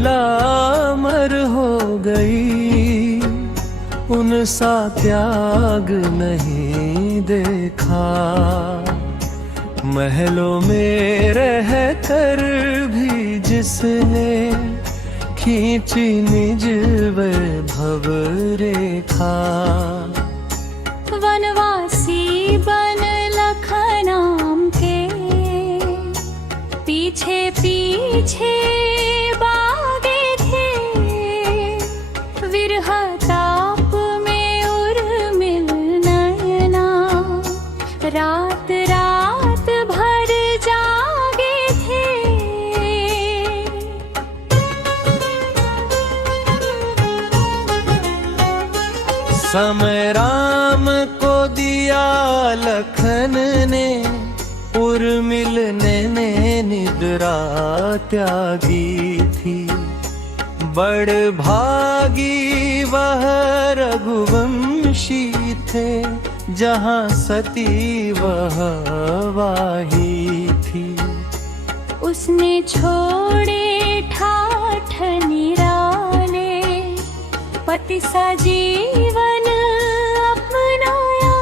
मिला अमर हो गई, उनसा त्याग नहीं देखा। महलों में रह कर भी जिसने खींची निज वैभव रेखा। वनवासी बन लखनाम के पीछे पीछे भागे थे, विरह ताप में उर्मिल नयना रात रात भर जागे थे। समय राम को दिया लखन ने, उर्मिल ने निद्रा त्यागी थी। बड़ भागी वह रघुवंशी थे, जहाँ सती वह वाही थी। उसने छोड़े ठाठ निराले, पति सा जीवन अपनाया।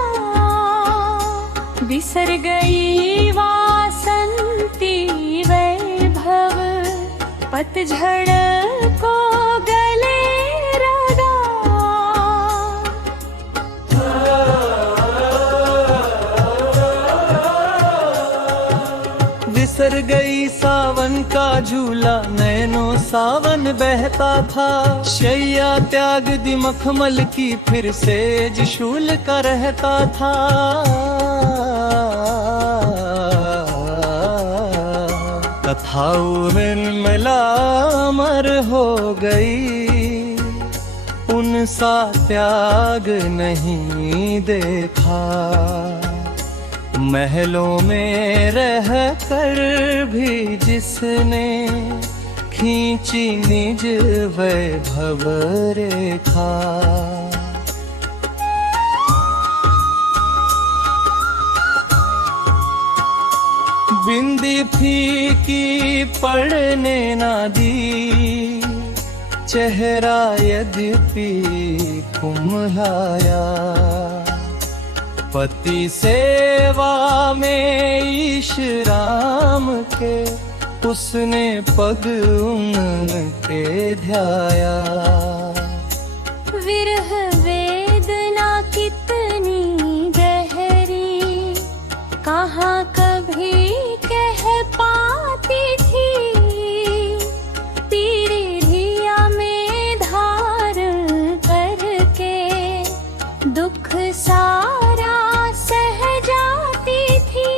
बिसर गई वासंती वैभव, पतझड़ को गले लगा। बिसर गई सावन का झूला, नैनों सावन बहता था। शैया त्याग दी मखमल की, फिर सेज शूल का रहता था। कथा उर्मिला अमर हो गई, उनसा त्याग नहीं देखा। महलों में रह कर भी जिसने खींची निज वैभव रेखा। बिंदी फीकी पड़ने ना दी, चेहरा यद्यपि कुम्हाया। पति सेवा में ईश राम के, उसने पग उनके ध्याया। विरह वेदना कितनी गहरी, कहाँ कभी कह पाती थी। पीढ़िया में धारण करके दुख सारा सह जाती थी।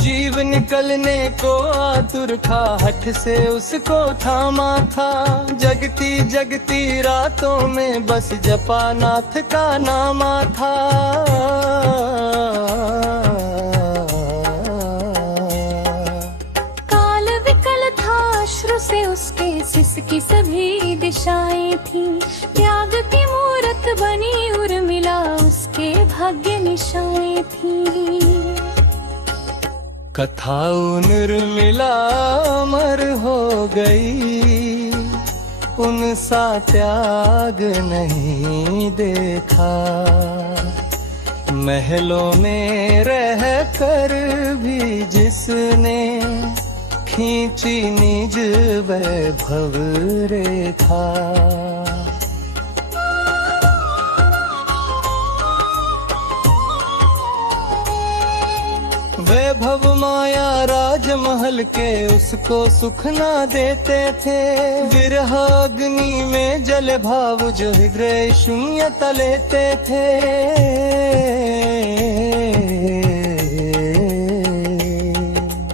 जीव निकलने को आतुर था, हठ से उसको थामा था। जगती जगती रातों में बस जपा नाथ का नामा था। काल विकल था, अश्रु से उसके सिस की सभी दिशाएं थी। त्याग की मूरत बनी उर्मिला, उसके भाग्य निशाएं थी। कथा उर्मिला अमर हो गई, उनसा त्याग नहीं देखा। महलों में रह कर भी जिसने खींची निज वैभव रेखा। वैभव माया राजमहल के उसको सुख ना देते थे। विरह अग्नि में जल भाव जो हृदय शून्यता लेते थे।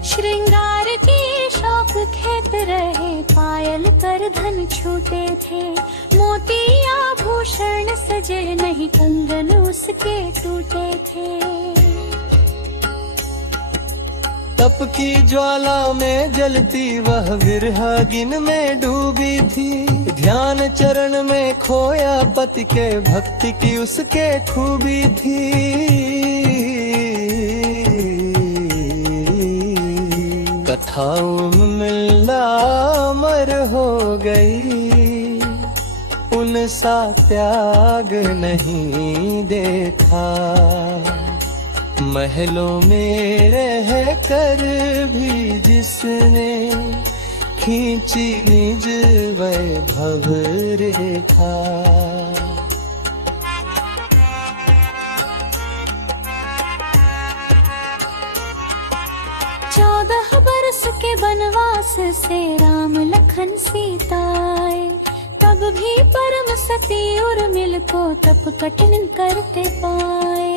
श्रृंगार की शौक खेत रहे, पायल कर धन छूटे थे। मोती आभूषण सजे नहीं, कंगन उसके टूटे थे। तप की ज्वाला में जलती वह विरहागिन में डूबी थी। ध्यान चरण में खोया पति के, भक्ति की उसके खूबी थी। कथाओं में मिलना अमर हो गई, उन सा त्याग नहीं देखा। महलों में रह कर भी जिसने खींची निज वैभव रेखा। 14 बरस के वनवास से राम लखन सीता आए, तब भी परम सती उर्मिल को तप कठिन करते पाए।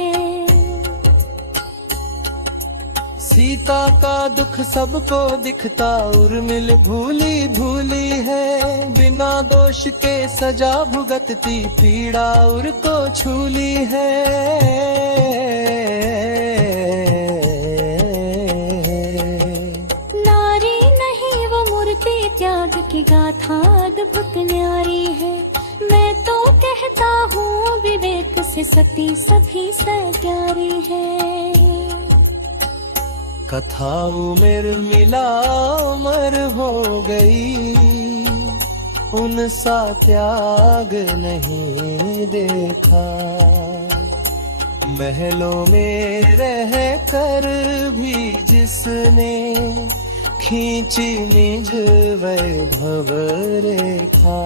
सीता का दुख सबको दिखता, उर्मिल भूली भूली है, बिना दोष के सजा भुगतती पीड़ा उर को छूली है। त्याग की गाथा अद्भुत न्यारी है, मैं तो कहता हूँ विवेक से सती सभी से प्यारी है। कथाओं में मिला अमर हो गई, उन सा त्याग नहीं देखा। महलों में रह कर भी जिसने खींची निज वैभव रेखा।